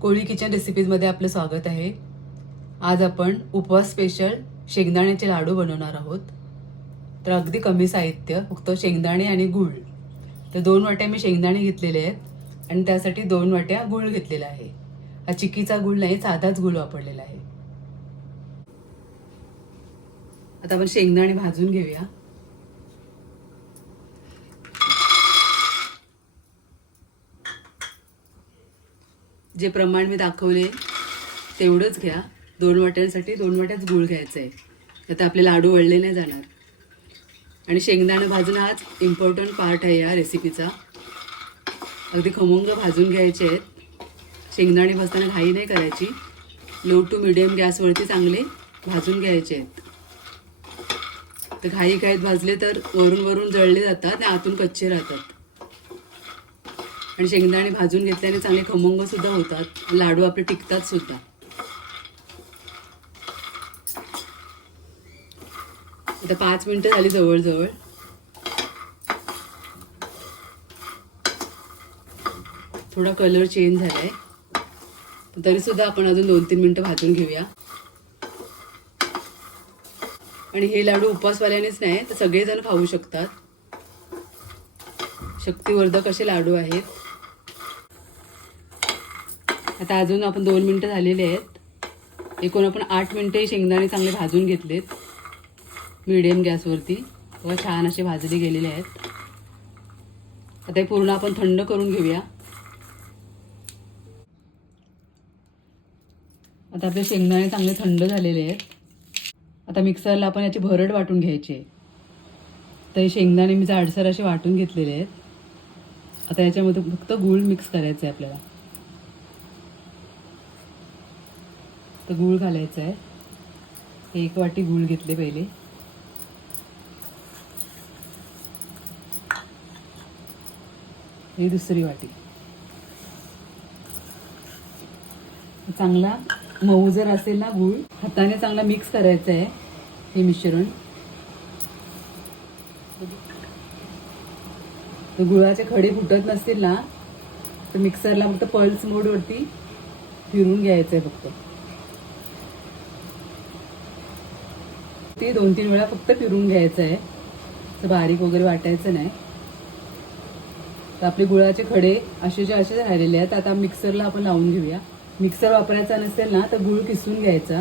कोळी kitchen रेसिपीजमध्ये आपलं स्वागत आहे. आज आपण उपवास स्पेशल शेंगदाण्याचे लाडू बनवणार आहोत. तर अगदी कमी साहित्य फक्त शेंगदाणे आणि गूळ. तर दोन वाट्या मी शेंगदाणे घेतलेले आहेत आणि त्यासाठी दोन वाट्या गूळ घेतलेला आहे. हा चिकीचा गूळ नाही साधाच गूळ वापरलेला आहे. आता आपण शेंगदाणे भाजून घेऊया. जे प्रमाण मी दाखवले तेवढंच घ्या. दोन वाट्यांसाठी दोन वाट्याच गूळ घ्यायचं आहे आता आपले लाडू वळले नाही जाणार. आणि शेंगदाणं भाजणं हाच इम्पॉर्टंट पार्ट आहे या रेसिपीचा अगदी खमंग भाजून घ्यायचे आहेत. शेंगदाणे भाजताना घाई नाही करायची. लो टू मिडियम गॅसवरती चांगले भाजून घ्यायचे आहेत. तर घाई घाईत भाजले तर वरून वरून जळले जातात आणि आतून कच्चे राहतात. आणि शेंगदाणे भाजून घेतल्याने चांगले खमंग सुद्धा होतात. लाडू आपले टिकतात सुद्धा. आता पाच मिनिटं झाली जवळजवळ. थोडा कलर चेंज झालाय. तरी सुद्धा आपण अजून दोन तीन मिनिटं भाजून घेऊया. आणि हे लाडू उपवासवाल्यानेच नाही तर सगळेजण खाऊ शकतात. शक्तिवर्धक असे लाडू आहेत. आता अजून आपण दोन मिनटं झालेले आहेत. एकूण आपण आठ मिनटे शेंगदाणे चांगले भाजून घेतलेत. मिडियम गॅसवरती व छान असे भाजले गेलेले आहेत. आता हे पूर्ण आपण थंड करून घेऊया. आता आपले शेंगदाणे चांगले थंड झालेले आहेत. आता मिक्सरला आपण याची भरड वाटून घ्यायची. आहे तर हे शेंगदाणे मी जाडसर असे वाटून घेतलेले आहेत. आता याच्यामध्ये फक्त गूळ मिक्स करायचं आहे आपल्याला. गूळ घालायचं आहे. एक वाटी गूळ घेतले पहिले. ही दुसरी वाटी. चांगला मऊ जर असेल ना गूळ हाताने चांगला मिक्स करायचा आहे हे मिश्रण. तर गुळाचे खडे फुटत नसतील ना तर मिक्सरला फक्त पल्स मोडवरती फिरून घ्यायचं आहे फक्त. ते दोन तीन वेळा फक्त फिरून घ्यायचं आहे. तर बारीक वगैरे वाटायचं नाही. तर आपले गुळाचे खडे असे जे असे राहिलेले आहेत आता मिक्सरला आपण लावून घेऊया. मिक्सर वापरायचा नसेल ना तर गुळ किसून घ्यायचा.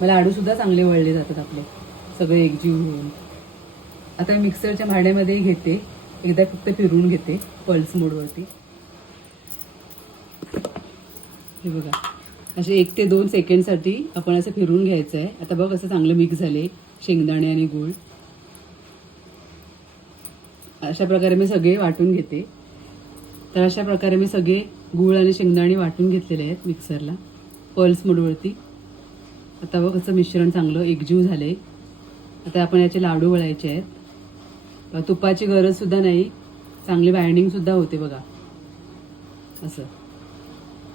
मला आडूसुद्धा चांगले वळले जातात आपले. सगळे एकजीव होऊन. आता मिक्सरच्या भांड्यामध्ये घेते. एकदा फक्त फिरून घेते पल्स मोडवरती हे बघा. असे एक ते दोन सेकंडसाठी आपण असं फिरून घ्यायचं आहे. आता बघ असं चांगलं मिक्स झाले. शेंगदाणे आणि गूळ. अशा प्रकारे मी सगळे वाटून घेते. तर अशा प्रकारे मी सगळे गूळ आणि शेंगदाणे वाटून घेतलेले आहेत मिक्सरला पल्स मोडवरती आता बघ असं मिश्रण चांगलं एकजीव झाले आता आपण याचे लाडू वळायचे आहेत. तुपाची गरजसुद्धा नाही. चांगली बाइंडिंगसुद्धा होते बघा. असं.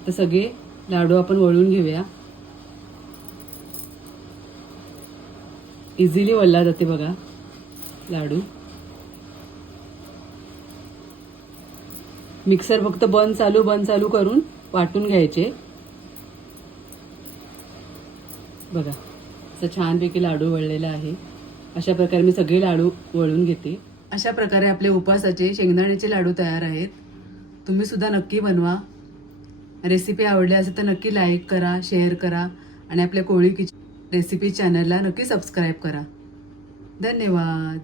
तर सगळे लाडू आपण वळून घेऊया. इझिली वळला जाते बघा लाडू. मिक्सर फक्त बंद चालू बंद चालू करून वाटून घ्यायचे. बघा असं छानपैकी लाडू वळलेला आहे. अशा प्रकारे मी सगळे लाडू वळून घेते. अशा प्रकारे आपले उपासाचे शेंगदाण्याचे लाडू तयार आहेत. तुम्ही सुद्धा नक्की बनवा. रेसिपी आवडली असेल तर नक्की लाईक करा शेअर करा आणि आपल्या कोळी किचन रेसिपी चॅनलला नक्की सबस्क्राईब करा. धन्यवाद.